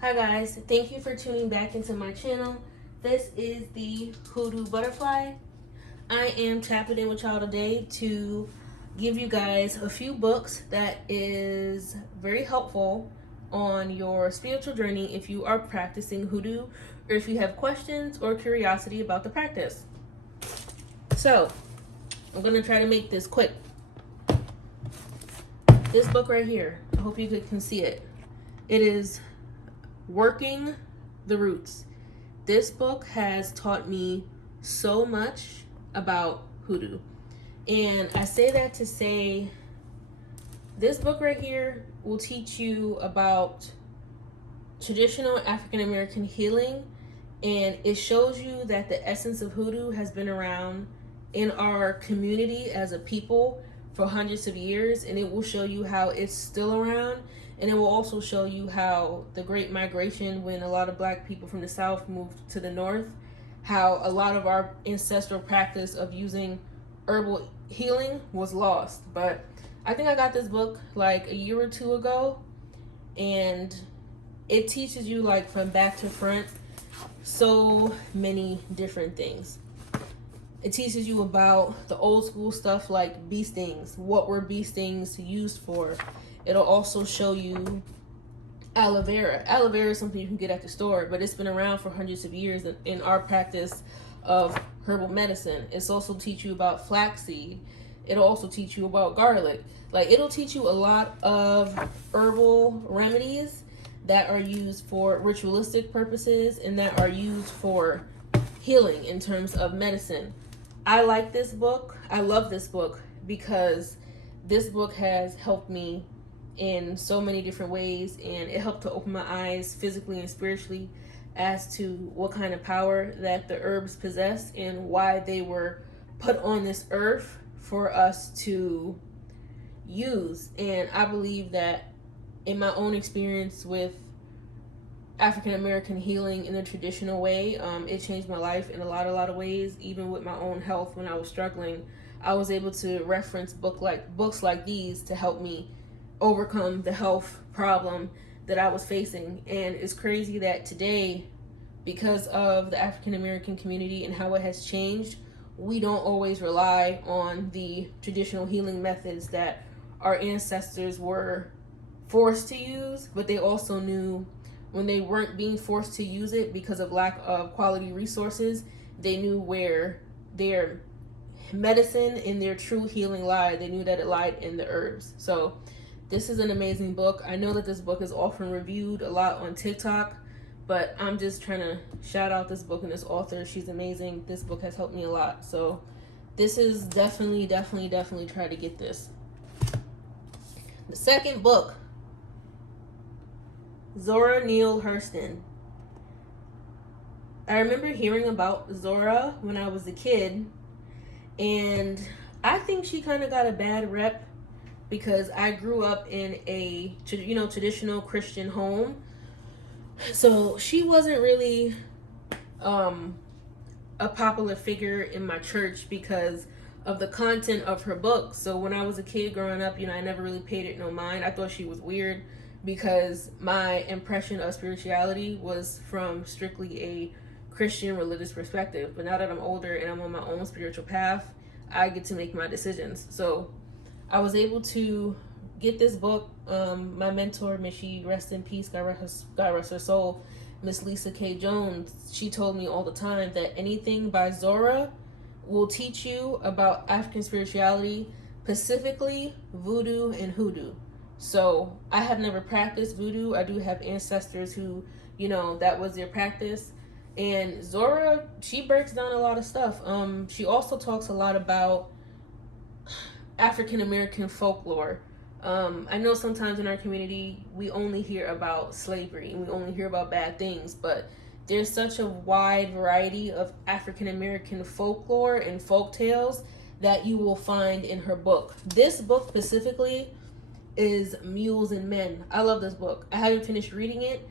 Hi guys, thank you for tuning back into my channel. This is the Hoodoo Butterfly. I am tapping in with y'all today to give you guys a few books that is very helpful on your spiritual journey if you are practicing Hoodoo or if you have questions or curiosity about the practice. So, I'm going to try to make this quick. This book right here, I hope you can see it. It is Working the Roots. This book has taught me so much about Hoodoo. And I say that to say this book right here will teach you about traditional African American healing, and it shows you that the essence of Hoodoo has been around in our community as a people for hundreds of years, and it will show you how it's still around. And it will also show you how the Great Migration, when a lot of Black people from the South moved to the North, how a lot of our ancestral practice of using herbal healing was lost. But I think I got this book like a year or two ago, and it teaches you like from back to front so many different things. It teaches you about the old school stuff like bee stings. What were bee stings used for? It'll also show you aloe vera. Aloe vera is something you can get at the store, but it's been around for hundreds of years in our practice of herbal medicine. It's also teach you about flaxseed. It'll also teach you about garlic. Like, it'll teach you a lot of herbal remedies that are used for ritualistic purposes and that are used for healing in terms of medicine. I like this book. I love this book because this book has helped me in so many different ways, and it helped to open my eyes physically and spiritually as to what kind of power that the herbs possess and why they were put on this earth for us to use. And I believe that in my own experience with African American healing in a traditional way, it changed my life in a lot of ways. Even with my own health, when I was struggling, I was able to reference books like these to help me overcome the health problem that I was facing. And it's crazy that today, because of the African American community and how it has changed, we don't always rely on the traditional healing methods that our ancestors were forced to use, but they also knew when they weren't being forced to use it because of lack of quality resources, they knew where their medicine and their true healing lied. They knew that it lied in the herbs. So this is an amazing book. I know that this book is often reviewed a lot on TikTok, but I'm just trying to shout out this book and this author. She's amazing. This book has helped me a lot. So this is definitely try to get this. The second book, Zora Neale Hurston. I remember hearing about Zora when I was a kid, and I think she kind of got a bad rep because I grew up in a traditional Christian home. So she wasn't really a popular figure in my church because of the content of her books. So when I was a kid growing up, I never really paid it no mind. I thought she was weird because my impression of spirituality was from strictly a Christian religious perspective. But now that I'm older and I'm on my own spiritual path, I get to make my decisions. So I was able to get this book. My mentor, may she rest in peace, God rest her soul, Miss Lisa K. Jones, she told me all the time that anything by Zora will teach you about African spirituality, specifically voodoo and hoodoo. So I have never practiced voodoo. I do have ancestors who, that was their practice. And Zora, she breaks down a lot of stuff. She also talks a lot about African American folklore. I know sometimes in our community we only hear about slavery and we only hear about bad things, but there's such a wide variety of African American folklore and folk tales that you will find in her book. This book specifically is Mules and Men. I love this book. I haven't finished reading it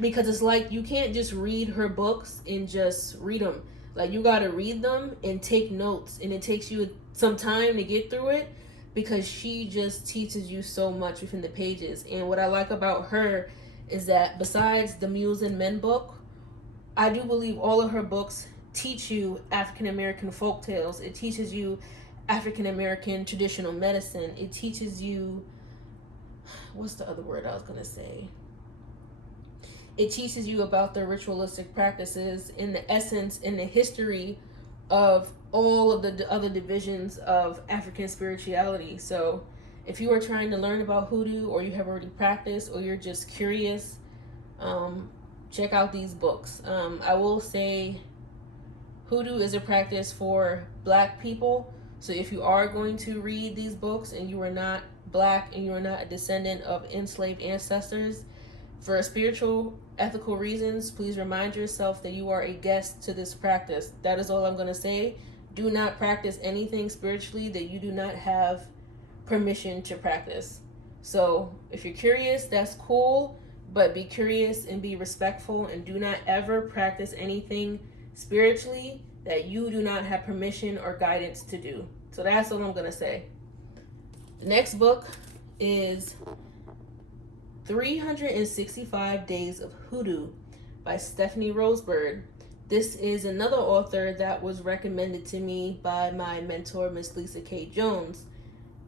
because it's like you can't just read her books and just read them. Like, you gotta read them and take notes, and it takes you some time to get through it because she just teaches you so much within the pages. And what I like about her is that besides the Mules and Men book, I do believe all of her books teach you African American folk tales. It teaches you African American traditional medicine. It teaches you, what's the other word I was going to say? It teaches you about the ritualistic practices in the essence in the history of all of the other divisions of African spirituality. So if you are trying to learn about hoodoo, or you have already practiced, or you're just curious, check out these books. I will say hoodoo is a practice for Black people. So if you are going to read these books and you are not Black and you are not a descendant of enslaved ancestors, for spiritual, ethical reasons, please remind yourself that you are a guest to this practice. That is all I'm going to say. Do not practice anything spiritually that you do not have permission to practice. So if you're curious, that's cool, but be curious and be respectful, and do not ever practice anything spiritually that you do not have permission or guidance to do. So that's all I'm going to say. The next book is 365 Days of Hoodoo by Stephanie Rosebird. This is another author that was recommended to me by my mentor, Miss Lisa K. Jones.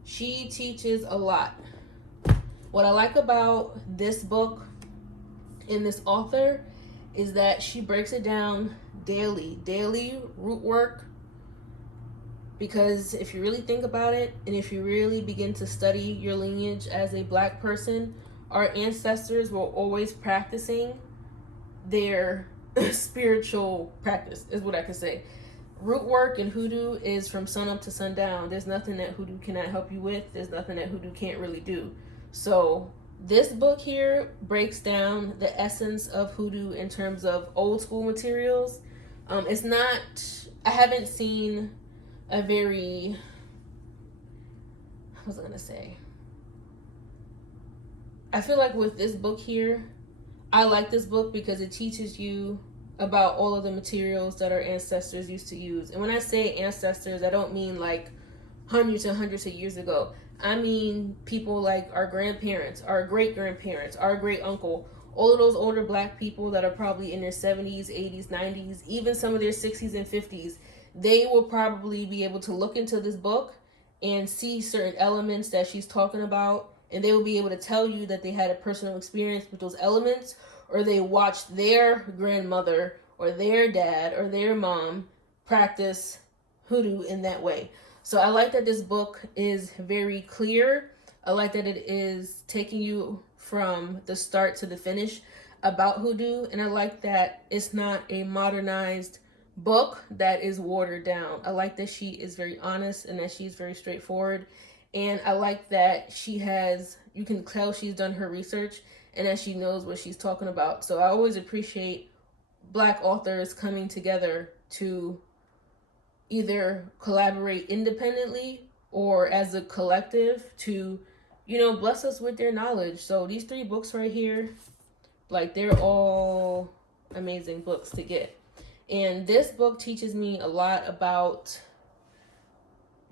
She teaches a lot. What I like about this book and this author is that she breaks it down daily root work. Because if you really think about it, and if you really begin to study your lineage as a Black person, our ancestors were always practicing their spiritual practice, is what I can say. Root work and hoodoo is from sun up to sundown. There's nothing that hoodoo cannot help you with. There's nothing that hoodoo can't really do. So this book here breaks down the essence of hoodoo in terms of old school materials. It's not, I haven't seen a very, what was I going to say? I feel like with this book here, I like this book because it teaches you about all of the materials that our ancestors used to use. And when I say ancestors, I don't mean like hundreds and hundreds of years ago. I mean people like our grandparents, our great-grandparents, our great-uncle, all of those older Black people that are probably in their 70s, 80s, 90s, even some of their 60s and 50s. They will probably be able to look into this book and see certain elements that she's talking about, and they will be able to tell you that they had a personal experience with those elements, or they watched their grandmother or their dad or their mom practice hoodoo in that way. So I like that this book is very clear. I like that it is taking you from the start to the finish about hoodoo, and I like that it's not a modernized book that is watered down. I like that she is very honest and that she's very straightforward. And I like that she has, you can tell she's done her research and that she knows what she's talking about. So I always appreciate Black authors coming together to either collaborate independently or as a collective to, you know, bless us with their knowledge. So these 3 books right here, like, they're all amazing books to get. And this book teaches me a lot about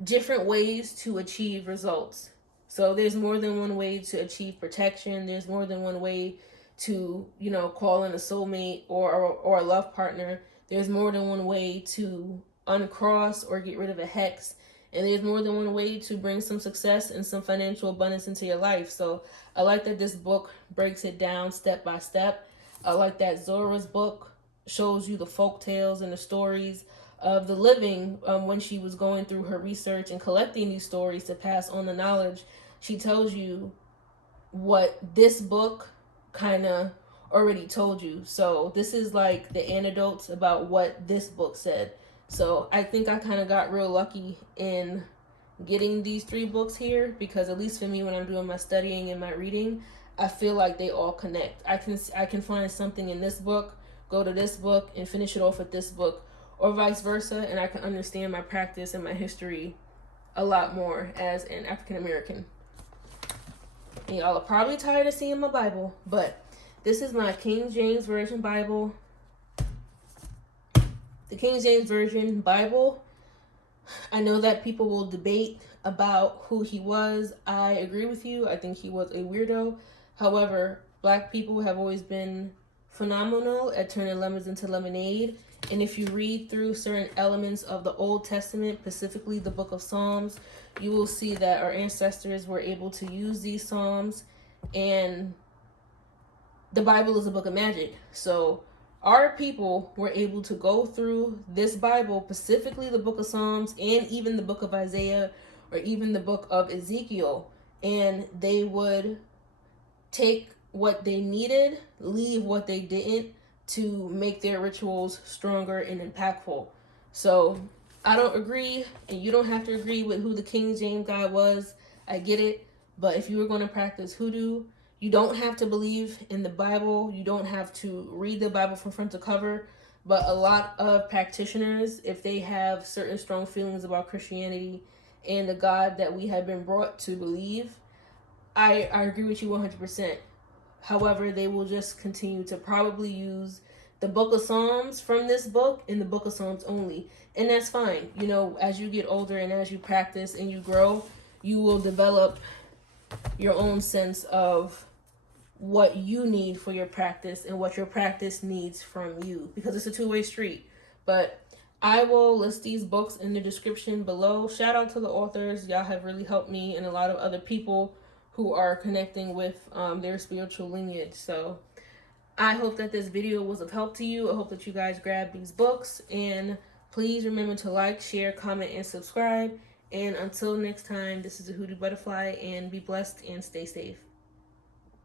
different ways to achieve results. So there's more than one way to achieve protection. There's more than one way to, you know, call in a soulmate or a love partner. There's more than one way to uncross or get rid of a hex. And there's more than one way to bring some success and some financial abundance into your life. So I like that this book breaks it down step by step. I like that Zora's book shows you the folk tales and the stories of the living when she was going through her research and collecting these stories to pass on the knowledge. She tells you what this book kind of already told you. So this is like the anecdotes about what this book said. So I think I kind of got real lucky in getting these 3 books here, because at least for me, when I'm doing my studying and my reading, I feel like they all connect. I can find something in this book, go to this book, and finish it off with this book, or vice versa, and I can understand my practice and my history a lot more as an African American. And y'all are probably tired of seeing my Bible, but this is my King James Version Bible. The King James Version Bible, I know that people will debate about who he was. I agree with you. I think he was a weirdo. However, Black people have always been phenomenal at turning lemons into lemonade. And if you read through certain elements of the Old Testament, specifically the book of Psalms, you will see that our ancestors were able to use these Psalms. And the Bible is a book of magic. So our people were able to go through this Bible, specifically the book of Psalms and even the book of Isaiah or even the book of Ezekiel, and they would take what they needed, leave what they didn't, to make their rituals stronger and impactful. So I don't agree, and you don't have to agree with who the King James guy was. I get it. But if you were going to practice hoodoo, you don't have to believe in the Bible. You don't have to read the Bible from front to cover. But a lot of practitioners, if they have certain strong feelings about Christianity and the God that we have been brought to believe, I agree with you 100%. However, they will just continue to probably use the book of Psalms from this book and the book of Psalms only. And that's fine. You know, as you get older and as you practice and you grow, you will develop your own sense of what you need for your practice and what your practice needs from you, because it's a two-way street. But I will list these books in the description below. Shout out to the authors. Y'all have really helped me and a lot of other people who are connecting with their spiritual lineage. So I hope that this video was of help to you. I hope that you guys grab these books, and please remember to like, share, comment, and subscribe. And until next time, this is a Hoodoo Butterfly, and be blessed and stay safe.